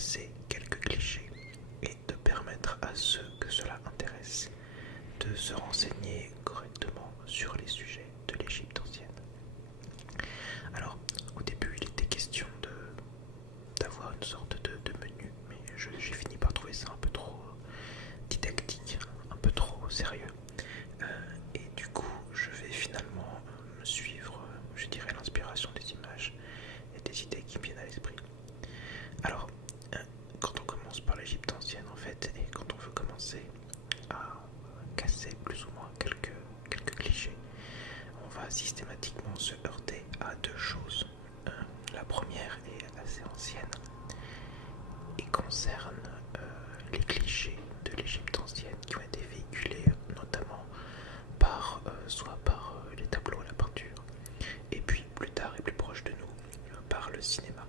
casser quelques clichés et de permettre à ceux que cela intéresse de se renseigner correctement sur les sujets de l'Égypte ancienne. Alors, au début, il était question d'avoir une sorte de menu, mais j'ai fini par trouver ça un peu trop didactique, un peu trop sérieux. Et du coup, je vais finalement suivre, je dirais, l'inspiration des images et des idées qui me viennent à l'esprit. Alors, quand on commence par l'Égypte ancienne, en fait, et quand on veut commencer à casser plus ou moins quelques clichés, on va systématiquement se heurter à deux choses. La première est assez ancienne et concerne les clichés de l'Égypte ancienne qui ont été véhiculés notamment soit par les tableaux, la peinture, et puis plus tard et plus proche de nous, par le cinéma.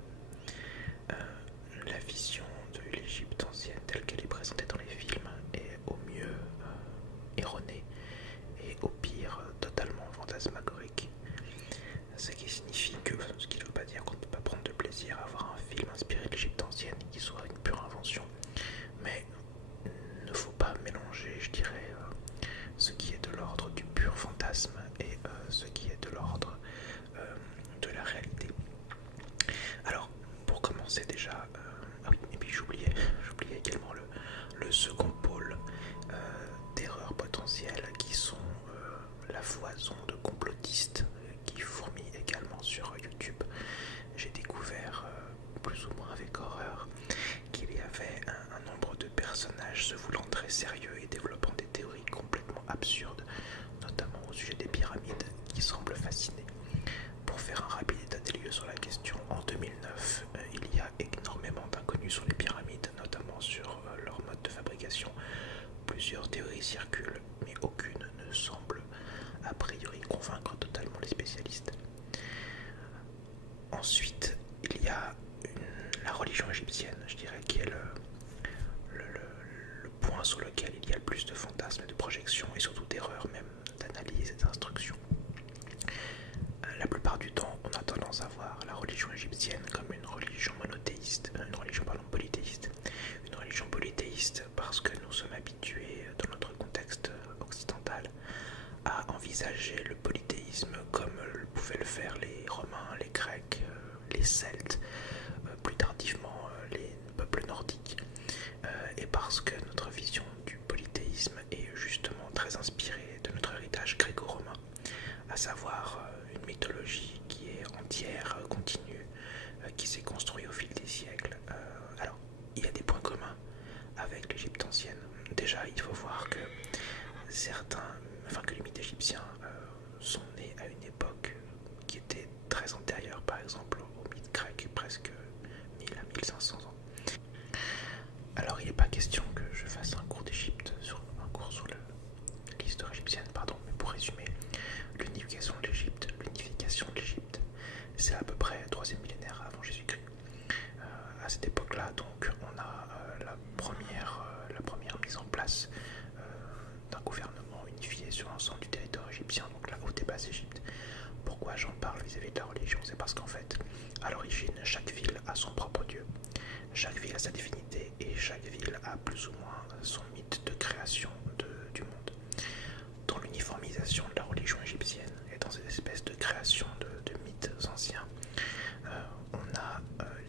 La vision de l'Égypte ancienne telle qu'elle est présentée dans les films est au mieux erronée et au pire totalement fantasmagorique. Ce qui ne veut pas dire qu'on ne peut pas prendre de plaisir à voir un film inspiré de l'Égypte ancienne qui soit une pure invention, mais il ne faut pas mélanger, je dirais, ce qui est de l'ordre du pur fantasme et ce qui est de l'ordre de la réalité. Alors, pour commencer déjà, ah oui, et puis j'oubliais également le second pôle d'erreurs potentielles qui sont la foison de complotistes qui fourmillent également sur YouTube. J'ai découvert, plus ou moins avec horreur, qu'il y avait un nombre de personnages se voulant très sérieux et développant des théories complètement absurdes, notamment au sujet des pyramides, qui semblent fasciner. Pour faire un rapide état des lieux sur la question, en 2009, il y a énormément d'inconnus sur les pyramides, notamment sur leur mode de fabrication. Plusieurs théories circulent, mais aucune ne semble a priori convaincre totalement les spécialistes. Ensuite, il y a la religion égyptienne, je dirais, qui est le point sur lequel il y a le plus de fantasmes, de projections et surtout d'erreurs même, d'analyse et d'instruction. La plupart du temps, on a tendance à voir la religion égyptienne comme une religion monothéiste, polythéiste. Une religion polythéiste parce que nous sommes habitués, dans notre contexte occidental, à envisager le polythéisme comme pouvaient le faire les Romains, les Grecs, les Celtes, plus tardivement les peuples nordiques, et parce que notre vision du polythéisme est justement très inspirée de notre héritage gréco-romain, à savoir une mythologie qui est entière, continue, qui s'est construite au fil des siècles. Alors, il y a des points communs avec l'Égypte ancienne. Déjà, il faut voir que que les mythes égyptiens sont nés à une époque qui était très antérieure, par exemple, aux mythes grecs, presque 1000 à 1500 ans. Alors, il n'est pas question que je fasse un cours sur l'histoire égyptienne, mais pour résumer, l'unification de l'Égypte, c'est à peu près 3e millénaire avant Jésus-Christ. À cette époque-là, donc, on a la première mise en place d'un gouvernement unifié sur l'ensemble du territoire égyptien, donc la haute et basse Égypte. Pourquoi j'en parle vis-à-vis de la religion? C'est parce qu'en fait, à l'origine, chaque ville a son propre dieu. Chaque ville a sa divinité et chaque ville a plus ou moins son mythe de création du monde. Dans l'uniformisation de la religion égyptienne et dans cette espèce de création de mythes anciens, on a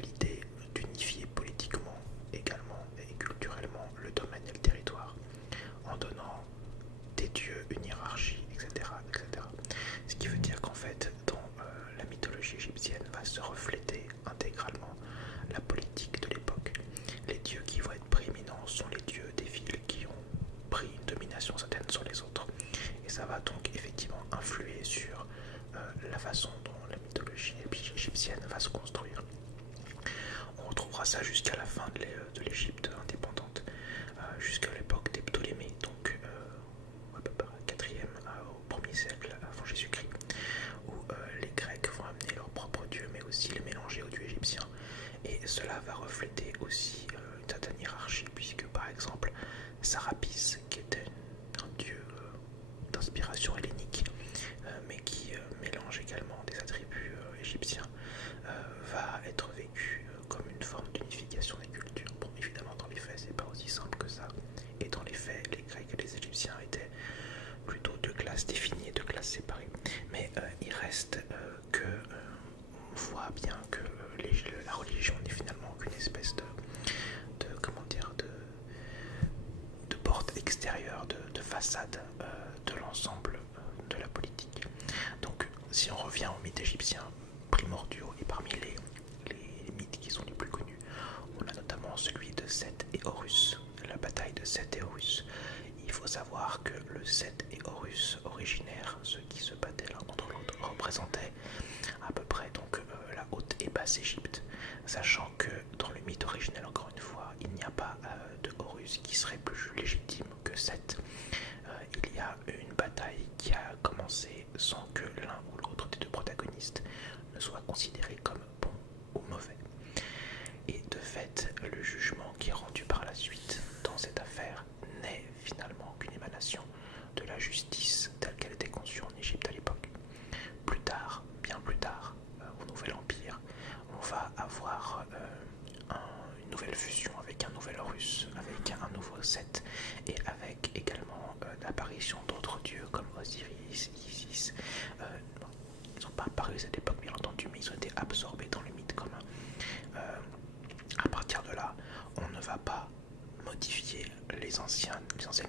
l'idée d'unifier politiquement également et culturellement le domaine et le territoire en donnant des dieux, une hiérarchie, etc. Ce qui veut dire qu'en fait, dans la mythologie égyptienne va se refléter intégralement la politique de l'époque. Les dieux qui vont être prééminents sont les dieux des villes qui ont pris une domination certaine sur les autres. Et ça va donc effectivement influer sur la façon dont la mythologie égyptienne va se construire. On retrouvera ça jusqu'à la fin de l'Égypte indépendante, jusqu'à l'époque des Ptolémées, donc 4e au 1er siècle avant Jésus-Christ, où les Grecs vont amener leur propre dieu, mais aussi les mélanger aux dieux égyptiens. Et cela va refléter aussi une certaine hiérarchie, puisque par exemple, Sarapis, qui était un dieu d'inspiration hellénique, mais qui mélange également des attributs égyptiens, va être vécu comme une forme d'unification des cultures. Seth et Horus originaires, ceux qui se battaient l'un contre l'autre, représentaient à peu près donc la haute et basse Égypte, sachant que dans le mythe originel, encore une fois, il n'y a pas de Horus qui serait plus légitime que Seth. Il y a une bataille qui a commencé sans que l'un ou l'autre des deux protagonistes ne soit considéré comme bon ou mauvais. Et de fait, le jugement qui est rendu par la suite dans cette affaire n'est finalement qu'une émanation de la justice telle qu'elle était conçue en Égypte à l'époque. Plus tard, bien plus tard, au Nouvel Empire, on va avoir une nouvelle fusion avec un nouvel Horus, avec un nouveau Seth, et avec également l'apparition d'autres dieux comme Osiris, Isis. Ils n'ont pas apparu à cette époque, bien entendu, mais ils ont été absorbés dans le mythe commun. À partir de là, on ne va pas modifier les anciennes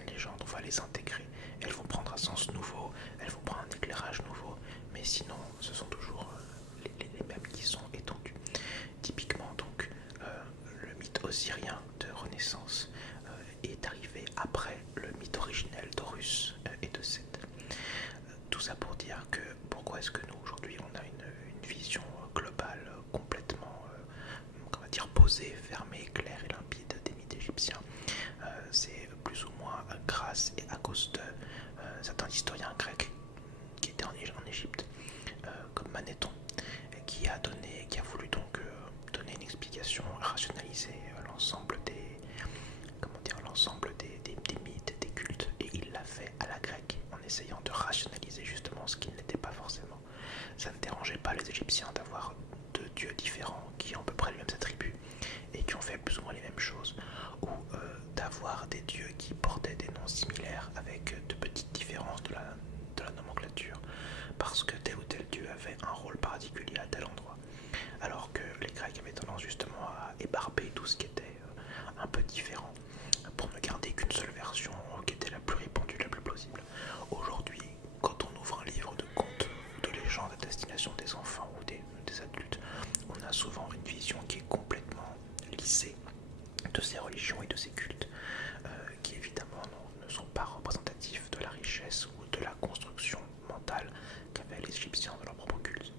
légendes, on va les intégrer. Elles vont prendre un sens nouveau, elles vont prendre un éclairage nouveau, mais sinon, ce sont toujours les mêmes qui sont étendus. Typiquement, donc, le mythe osirien de Renaissance est arrivé après le mythe originel d'Horus et de Seth. Tout ça pour dire que pourquoi est-ce que nous, aujourd'hui, on a une vision globale complètement posée, fermée, claire et limpide des mythes égyptiens. C'est plus ou moins grâce et à cause de certains historiens grecs qui étaient en Égypte, comme Manéthon, qui a voulu donc donner une explication, rationaliser l'ensemble des mythes, des cultes, et il l'a fait à la grecque en essayant de rationaliser justement ce qui n'était pas forcément. Ça ne dérangeait pas les Égyptiens d'avoir deux dieux différents qui ont à peu près les mêmes attributs et qui ont fait plus ou moins les mêmes choses, ou d'avoir des dieux qui portaient des noms similaires avec de petites différences de la nomenclature, parce que tel ou tel dieu avait un rôle particulier à tel endroit, alors que les Grecs avaient tendance justement à ébarber tout ce qui était un peu différent, pour ne garder qu'une seule version qui était la plus répandue, la plus plausible. Aujourd'hui, quand on ouvre un livre de contes ou de légendes à destination des enfants ou des adultes, on a souvent une vision qui est complètement lissée de ces religions et de ces cultes, qui évidemment ne sont pas représentatifs de la richesse ou de la construction mentale qu'avaient les Égyptiens de leur propre culte.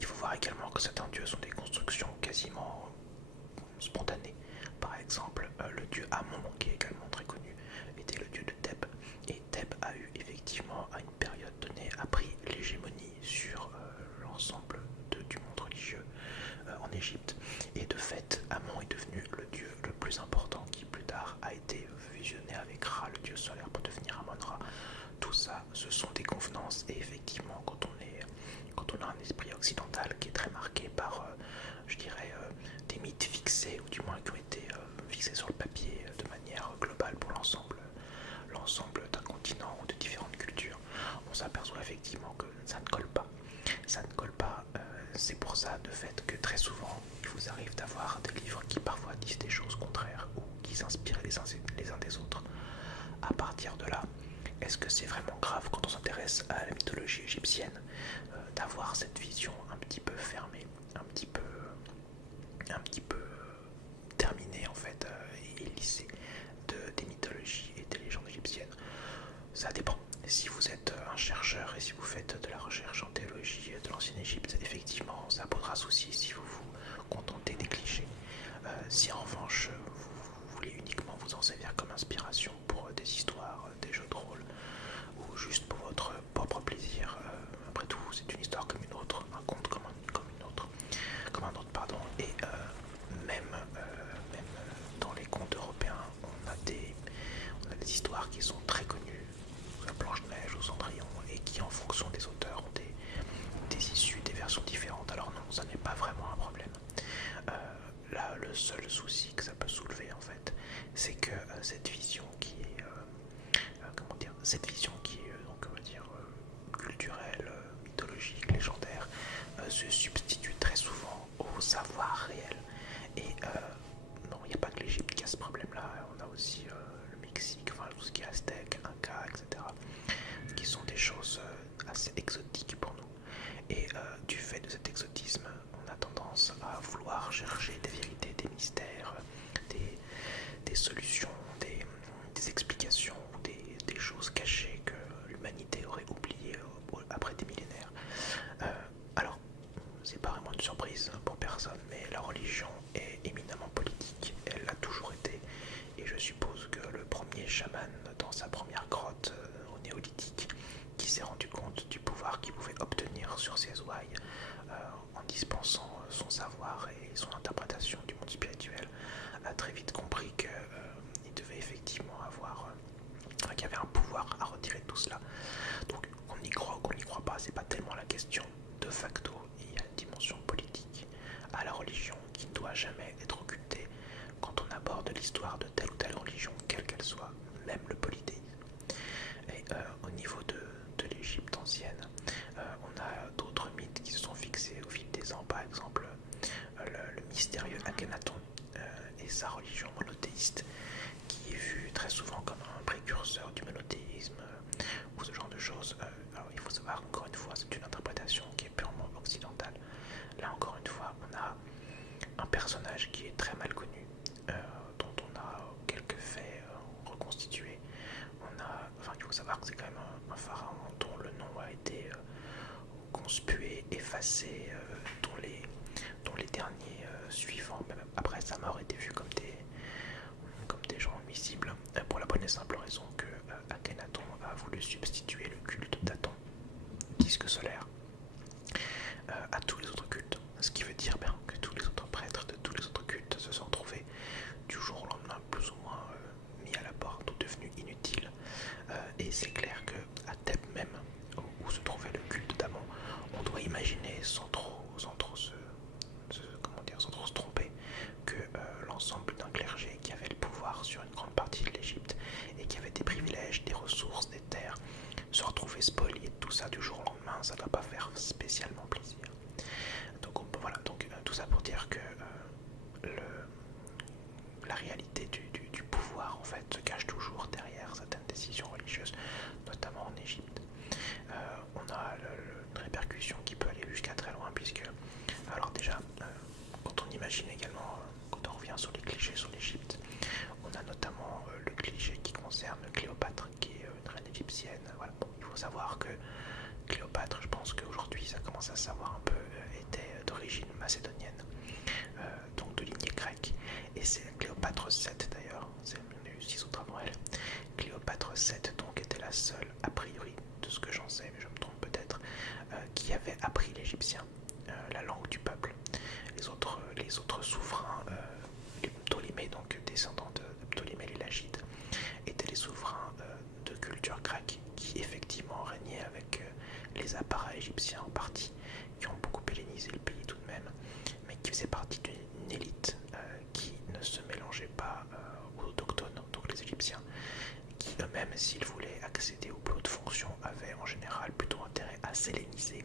Il faut voir également que certains dieux sont des constructions quasiment spontanées. Par exemple, le dieu Amon, qui est également très connu, était le dieu de Thèbes. Et Thèbes a eu effectivement, à une période donnée, a pris l'hégémonie sur l'ensemble du monde religieux en Égypte. Et de fait, Amon est devenu le dieu le plus important, qui plus tard a été fusionné avec Ra, le dieu solaire, pour devenir Amon-Ra. Tout ça, ce sont des convenances, et effectivement, quand on a un esprit occidental qui est très marqué par, des mythes fixés, ou du moins qui ont été fixés sur le papier de manière globale pour l'ensemble d'un continent ou de différentes cultures, on s'aperçoit effectivement que ça ne colle pas. Ça ne colle pas, c'est pour ça de fait que très souvent il vous arrive d'avoir des livres qui parfois disent des choses contraires ou qui s'inspirent les uns des autres. À partir de là, est-ce que c'est vraiment grave quand on s'intéresse à la mythologie égyptienne d'avoir cette vision un petit peu fermée, un petit peu terminée en fait et lissée des mythologies et des légendes égyptiennes? Ça dépend. Si vous êtes un chercheur et si vous faites de la recherche en théologie de l'ancienne Égypte, effectivement ça posera souci si vous vous contentez des clichés. Si en revanche vous voulez uniquement vous en servir comme inspiration pour des histoires, des jeux de rôle, ou juste pour votre propre plaisir, après tout c'est une histoire comme une autre, un conte comme un autre, et même dans les contes européens, on a des histoires qui sont très connues, la Blanche-Neige ou Cendrillon, et qui en fonction des auteurs ont des issues, des versions différentes. Alors non, ça n'est pas vraiment un problème. Là, le seul souci que ça peut soulever en fait, c'est que cette vision qui est donc on va dire culturelle, mythologique, légendaire, se substitue très souvent au savoir réel. Et non, il n'y a pas que l'Égypte qui a ce problème-là. On a aussi le Mexique, enfin tout ce qui est aztèque, Inca, etc., qui sont des choses assez exotiques pour nous. Et du fait de cet exotisme, on a tendance à vouloir chercher des vérités, des mystères, des solutions, des explications, des choses surprise pour personne, mais la religion est éminemment politique, elle l'a toujours été, et je suppose que le premier chaman dans sa première grotte au néolithique, qui s'est rendu compte du pouvoir qu'il pouvait obtenir sur ses ouailles en dispensant son savoir et son interprétation du monde spirituel, a très vite compris qu'il devait effectivement avoir, qu'il y avait un pouvoir à retirer de tout cela. Donc qu'on y croit ou qu'on n'y croit pas, c'est pas tellement la question. De facto, il y a une dimension politique à la religion qui ne doit jamais être occultée quand on aborde l'histoire de telle ou telle religion, quelle qu'elle soit, même le polythéisme. Et au niveau de l'Égypte ancienne, on a d'autres mythes qui se sont fixés au fil des ans, par exemple le mystérieux Akhenaton et sa religion monothéiste, qui est vue très souvent comme un précurseur du monothéisme ou ce genre de choses. Alors il faut savoir, encore une fois, c'est une interprétation qui est purement occidentale. Là encore une fois, on a un personnage qui est très mal connu, dont on a quelques faits reconstitués. Il faut savoir que c'est quand même un pharaon dont le nom a été conspué, effacé, dont les derniers suivants, même après sa mort, étaient vus comme des gens miscibles, pour la bonne et simple raison que Akhenaton a voulu substituer le culte d'Aton, disque solaire, à tous les autres cultes. Ce qui veut dire bien que tous les autres prêtres de tous les autres cultes se sont retrouvés du jour au lendemain plus ou moins mis à la porte ou devenus inutiles. Et c'est clair qu'à Thèbes même, où se trouvait le culte d'Amon, on doit imaginer sans trop se tromper que l'ensemble d'un clergé qui avait le pouvoir sur une grande partie de l'Égypte et qui avait des privilèges, des ressources, des terres, se retrouver spolié de tout ça du jour au lendemain, ça ne doit pas faire spécialement plaisir. Donc tout ça pour dire que la réalité du pouvoir en fait se cache toujours derrière certaines décisions religieuses, notamment en Égypte. On a une répercussion qui peut aller jusqu'à très loin, puisque, alors déjà, quand on imagine également, quand on revient sur les clichés sur l'Égypte, on a notamment le cliché qui concerne Cléopâtre, qui est une reine égyptienne. Voilà. Bon, il faut savoir que Cléopâtre, je pense qu'aujourd'hui ça commence à se savoir un peu, était d'origine macédonienne, donc de lignée grecque, et c'est Cléopâtre VII d'ailleurs, il y en a eu 6 autres avant elle. Cléopâtre VII donc était la seule, a priori, de ce que j'en sais, mais je me trompe peut-être, qui avait appris l'égyptien, la langue du peuple. Les autres souverains, les Ptolémées, donc descendants de Ptolémée l'Élagide, étaient les souverains de culture grecque qui effectivement régnaient avec les apparats égyptiens en partie, qui ont beaucoup hellénisé le pays tout de même, mais qui faisaient partie d'une élite qui ne se mélangeait pas aux autochtones, donc les Égyptiens, qui eux-mêmes, s'ils voulaient accéder aux plus hautes fonctions, avaient en général plutôt intérêt à s'helléniser,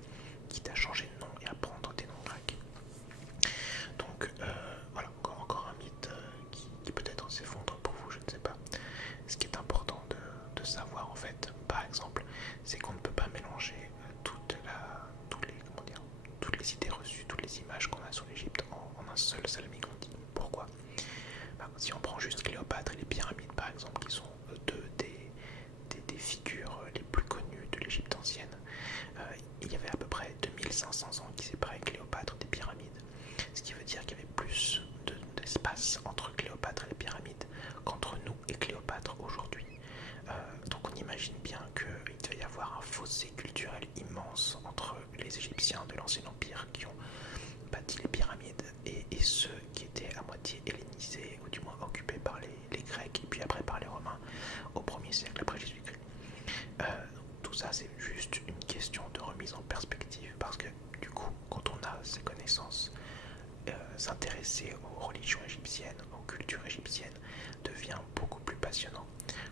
quitte à changer de nom et à prendre des noms grecs. Donc voilà, encore un mythe qui peut-être s'effondre pour vous, je ne sais pas. Ce qui est important de savoir en fait, par exemple, c'est qu'on ne peut pas mélanger toutes les idées reçues, toutes les images qu'on a sur l'Égypte en un seul salmigondis. Pourquoi ? Si on prend juste Cléopâtre et les pyramides par exemple, qui sont deux des figures les plus connues de l'Égypte ancienne, il y avait à peu près 2500 ans qui séparaient Cléopâtre des pyramides, ce qui veut dire qu'il y avait plus d'espace entre Cléopâtre et les pyramides qu'entre nous et Cléopâtre aujourd'hui. Donc on imagine bien qu'il devait y avoir un fossé culturel immense entre les Égyptiens de l'ancien empire qui ont bâti les pyramides et ceux qui étaient à moitié hellénisés ou du moins occupés par les Grecs et puis après par les Romains au 1er siècle après Jésus-Christ. Tout ça c'est juste une question de remise en perspective, parce que du coup quand on a ces connaissances, s'intéresser aux religions égyptiennes, aux cultures égyptiennes devient beaucoup plus passionnant.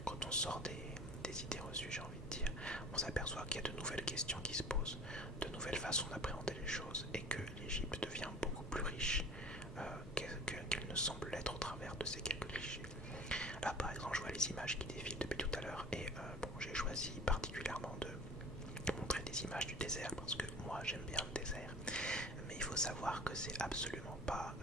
Quand on sort des idées reçues, j'ai envie de dire, on s'aperçoit qu'il y a de nouvelles questions qui se posent, de nouvelles façons d'appréhender les choses, et que l'Égypte devient beaucoup plus riche qu'elle ne semble l'être au travers de ces quelques clichés. Là par exemple je vois les images qui défilent depuis tout à l'heure, et j'ai choisi particulièrement de montrer des images du désert parce que moi j'aime bien le désert, mais il faut savoir que c'est absolument pas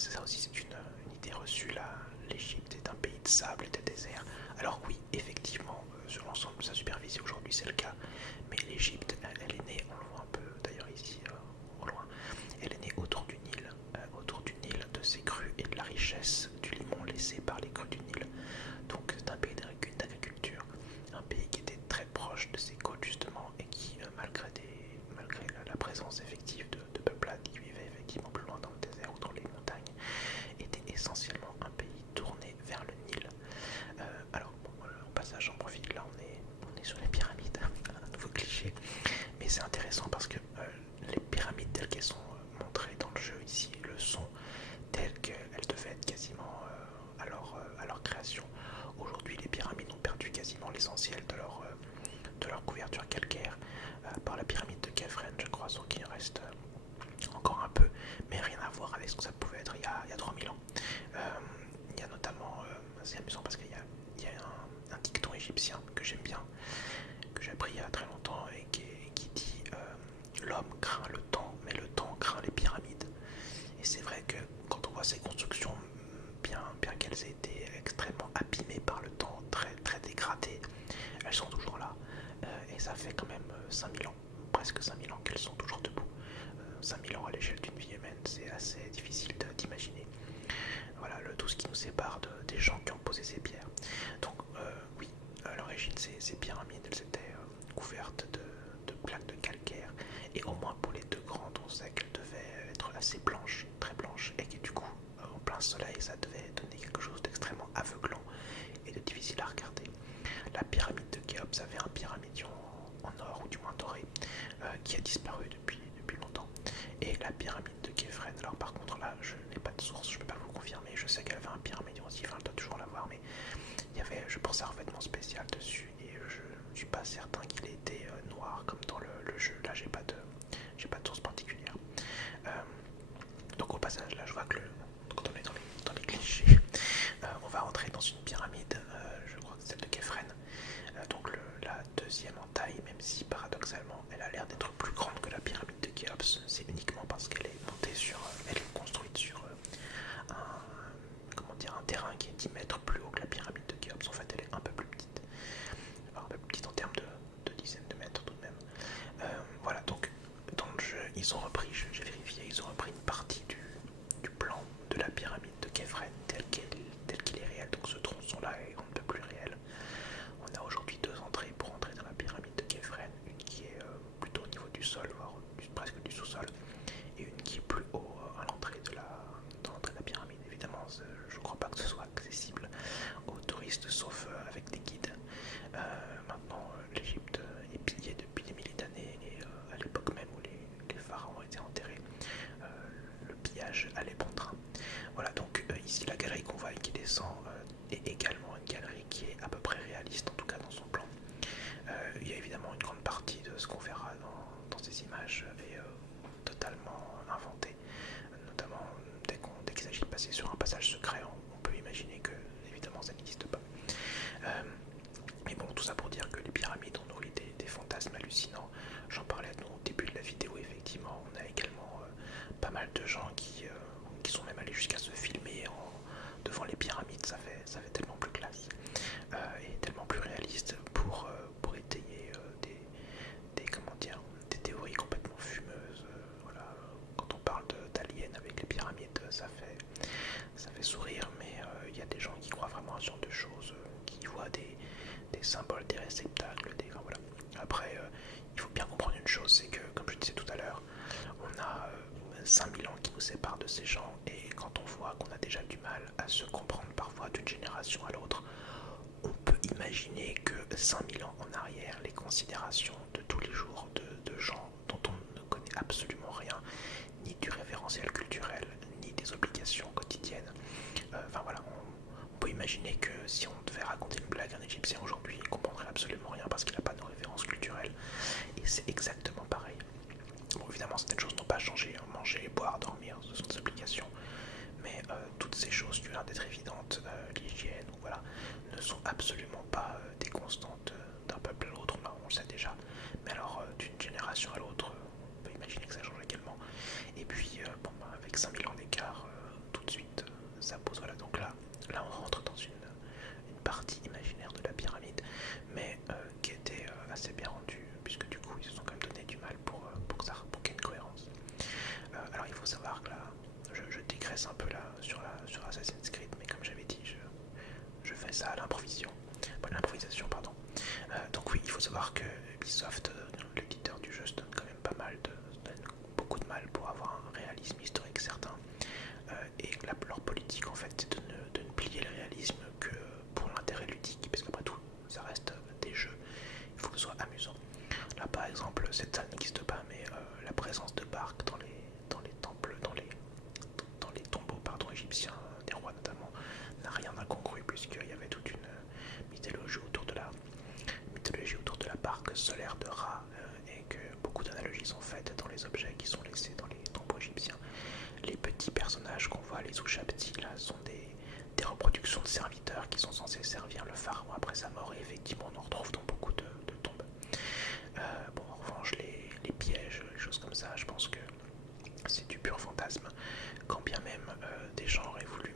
c'est ça aussi, c'est une idée reçue là. L'Égypte est un pays de sable et de désert. Alors oui, effectivement, sur l'ensemble de sa superficie aujourd'hui c'est le cas, mais l'Égypte, elle est née, on le voit un peu d'ailleurs ici au loin c'est amusant parce qu'il y a un dicton égyptien que j'aime bien, que j'ai appris il y a très longtemps et qui dit l'homme craint le temps, mais le temps craint les pyramides. Et c'est vrai que quand on voit ces constructions, bien qu'elles aient été extrêmement abîmées par le temps, très, très dégradées, elles sont toujours là. Et ça fait quand même 5000 ans, presque 5000 ans qu'elles sont toujours debout. 5000 ans à l'échelle d'une vie humaine, c'est assez difficile d'imaginer. Voilà tout ce qui nous sépare des gens qui ont posé ces pierres. Donc oui, à l'origine ces pyramides, elles étaient couvertes de plaques de calcaire, et au moins pour les deux grandes, on sait qu'elles devaient être assez blanches, très blanches, et que du coup, en plein soleil, ça devait donner quelque chose d'extrêmement aveuglant et de difficile à regarder. La pyramide de Khéops avait un pyramidion en or, ou du moins doré, qui a disparu depuis longtemps. Et la pyramide de Képhren, alors par contre là, je n'ai pas de source, je ne peux pas vous confirmer, je sais qu'elle avait un pyramidion aussi, enfin elle doit toujours l'avoir, mais il y avait, je pense, un revêtement spécial dessus, et je ne suis pas certain qu'il ait été noir comme dans le jeu. Là, j'ai pas de source particulière. Donc au passage, là, je vois que quand on est dans les clichés, on va rentrer dans une pyramide, je crois que c'est celle de Képhren, donc la deuxième en taille, même si paradoxalement, elle a l'air d'être plus grande que la pyramide de Khéops. C'est uniquement parce qu'elle est montée elle est construite sur un terrain qui est 10 mètres plus haut que la pyramide de Khéops. En fait, elle est un peu plus petite. Alors, un peu plus petite en termes de dizaines de mètres tout de même. Voilà, donc dans le jeu, ils ont repris, j'ai vérifié, ils ont repris une partie du plan de la pyramide de Képhren tel qu'il est réel. Donc ce tronçon-là est on ne peut plus réel. On a aujourd'hui deux entrées pour entrer dans la pyramide de Képhren, une qui est plutôt au niveau du sol, voire presque du sous-sol, et une qui est plus haut à l'entrée de la pyramide. Évidemment, je ne crois pas que ce soit accessible aux touristes, sauf avec des guides. Maintenant, l'Égypte est pillée depuis des milliers d'années, et à l'époque même où les pharaons étaient enterrés, le pillage allait bon train. Voilà, donc ici la galerie qu'on voit et qui descend est également une galerie qui est à peu près réaliste, en tout cas dans son plan. Il y a évidemment une grande partie de ce qu'on verra dans ces images est totalement inventée, notamment dès qu'il s'agit de passer sur un passage secret, on peut imaginer que évidemment ça n'existe pas. Mais bon, tout ça pour dire que les pyramides ont nourri des fantasmes hallucinants. J'en parlais au début de la vidéo, effectivement, on a également pas mal de gens qui sont même allés jusqu'à se filmer devant les pyramides. Ça fait tellement plus classe et tellement plus réaliste pour étayer des théories complètement fumeuses. Voilà. Quand on parle d'aliens avec les pyramides, ça fait sourire, mais il y a des gens qui croient vraiment à ce genre de choses, qui voient des symboles, des réceptacles, enfin, voilà. Après, il faut bien comprendre une chose, c'est que, comme je disais tout à l'heure, on a 5000 ans qui nous séparent de ces gens, et quand on voit qu'on a déjà du mal à se comprendre parfois d'une génération à l'autre, on peut imaginer que 5000 ans en arrière, les considérations de tous les jours de gens dont on ne connaît absolument rien, ni du référentiel culturel, ni des obligations quotidiennes, enfin voilà, on peut imaginer que si on devait raconter une blague à un Égyptien aujourd'hui, il ne comprendrait absolument rien parce qu'il n'a pas de référence culturelle, et c'est exactement pareil. Bon, évidemment, certaines choses n'ont pas changé, manger, boire, dormir, ce sont des obligations, mais toutes ces choses qui ont l'air d'être évidentes, l'hygiène, voilà, ne sont absolument pas des constantes d'un peuple à l'autre. On le sait déjà, mais alors d'une génération à l'autre, on peut imaginer que ça change également. Et puis, avec 5000 ans d'écart, tout de suite, ça pose, voilà, donc là on rentre dans une partie imaginaire de la pyramide, mais qui était assez bien rendue, puisque du coup, ils se sont quand même donné du mal pour qu'il y ait une cohérence. Alors il faut savoir que là, je dégraisse un peu là sur Assassin's Creed, mais comme j'avais dit, je fais ça à l'improvisation. Pardon. Donc oui, il faut savoir que Ubisoft, l'éditeur du jeu, se donne quand même beaucoup de mal pour avoir un réalisme historique certain. Et leur politique en fait, c'est de ne plier le réalisme que pour l'intérêt ludique, parce qu'après tout, ça reste des jeux. Il faut que ce soit amusant. Là par exemple, cette salle n'existe pas, mais la présence de Bark dans les temples, dans les tombeaux égyptiens, des rois notamment, n'a rien d'incongru, puisqu'il y avait toute une mythologie autour de la barque solaire de Ra, et que beaucoup d'analogies sont faites dans les objets qui sont laissés dans les tombeaux égyptiens. Les petits personnages qu'on voit, les Ushabti, là, sont des reproductions de serviteurs qui sont servir le pharaon après sa mort, et effectivement on en retrouve dans beaucoup de tombes. Bon, en revanche, les pièges, les choses comme ça, je pense que c'est du pur fantasme, quand bien même des gens auraient voulu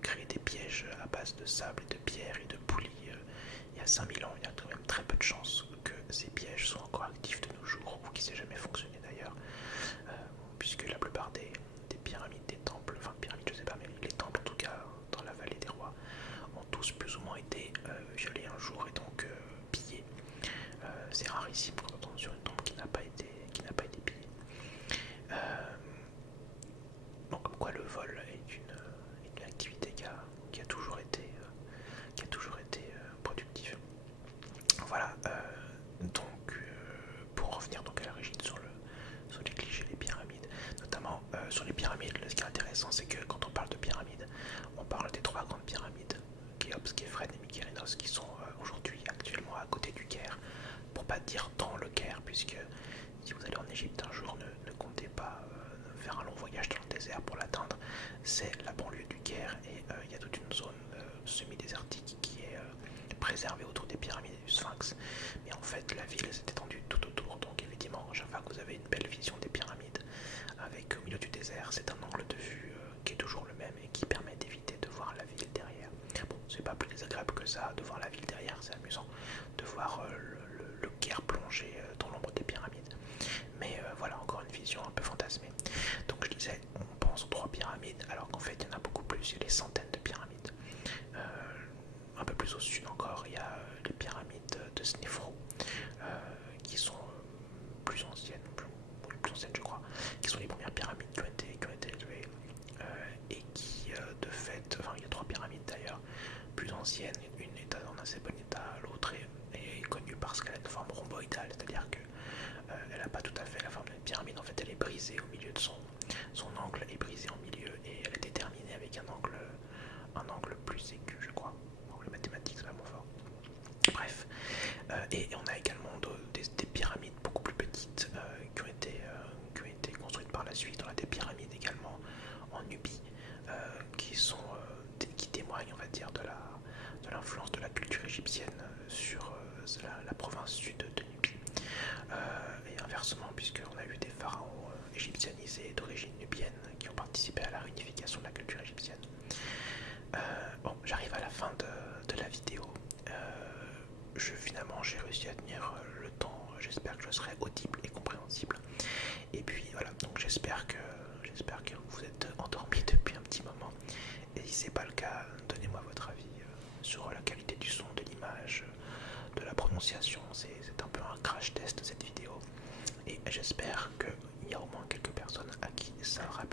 créer des pièges à base de sable et de pierre et de poulies il y a 5000 ans. Il y a quand même très peu de chances que ces pièges soient encore actifs de nos jours, ou qu'ils aient jamais fonctionné d'ailleurs, puisque la plupart des pyramides, des temples, enfin pyramides je sais pas, mais les temples en tout cas dans la vallée des rois, ont tous plus ou moins été violés un jour et donc pillés. C'est rarissime quand on tombe sur une tombe qui n'a pas été pillée. Bon, comme quoi le vol est une activité qui a toujours été productive. Voilà, donc pour revenir donc à l'origine sur les clichés des pyramides, notamment sur les pyramides, ce qui est intéressant, c'est que quand on parle de pyramides, on parle des 3 grandes pyramides, Khéops, Képhren et Mykérinos, qui sont aujourd'hui actuellement à côté du Caire, pour pas dire dans le Caire, puisque si vous allez en Égypte un jour, ne comptez pas faire un long voyage dans le désert pour l'atteindre. C'est la banlieue du Caire, et il y a toute une zone semi-désertique qui est préservée autour des pyramides et du Sphinx. Mais en fait, la ville s'est étendue tout autour, donc effectivement, chaque fois que vous avez une belle vision des pyramides, avec au milieu du désert, c'est un angle de vue qui est toujours le même et qui permet d'éviter de voir la ville derrière. Bon, c'est pas plus désagréable que ça de voir la ville derrière, c'est amusant de voir le Caire plongé dans l'ombre des pyramides. Mais voilà, encore une vision un peu fantasmée. Donc je disais, on pense aux 3 pyramides, alors qu'en fait il y en a beaucoup plus, il y a des centaines de pyramides. Un peu plus au sud encore, il y a les pyramides de Snéfrou, qui sont plus anciennes, plus anciennes je crois, qui sont les premières pyramides qui ont été élevées, et qui de fait, enfin il y a 3 pyramides d'ailleurs, plus anciennes, une est en assez bon état, l'autre est connue parce qu'elle a une forme rhomboïdale, c'est-à-dire que elle n'a pas tout à fait la forme d'une pyramide, en fait elle est brisée au milieu de son angle est brisé en milieu, et elle est déterminée avec un angle plus aigu je crois. Bon, les mathématiques c'est vraiment fort. Bref, et on a également des pyramides beaucoup plus petites qui ont été construites par la suite. On a des pyramides également en Nubie qui témoignent, on va dire, de l'influence de la culture égyptienne sur la province sud de Nubie. Et inversement, puisqu'on a eu des pharaons égyptianisés d'origine nubienne qui ont participé à la réunification de la culture égyptienne. Bon, j'arrive à la fin de la vidéo. Finalement, j'ai réussi à tenir le temps. J'espère que je serai audible et compréhensible. Et puis voilà, donc j'espère que vous êtes endormis depuis un petit moment. Et si c'est pas le cas, donnez-moi votre avis sur la qualité du son, de l'image, de la prononciation. C'est un peu un crash test cette vidéo. Et j'espère qu'il y a au moins quelques personnes à qui ça aura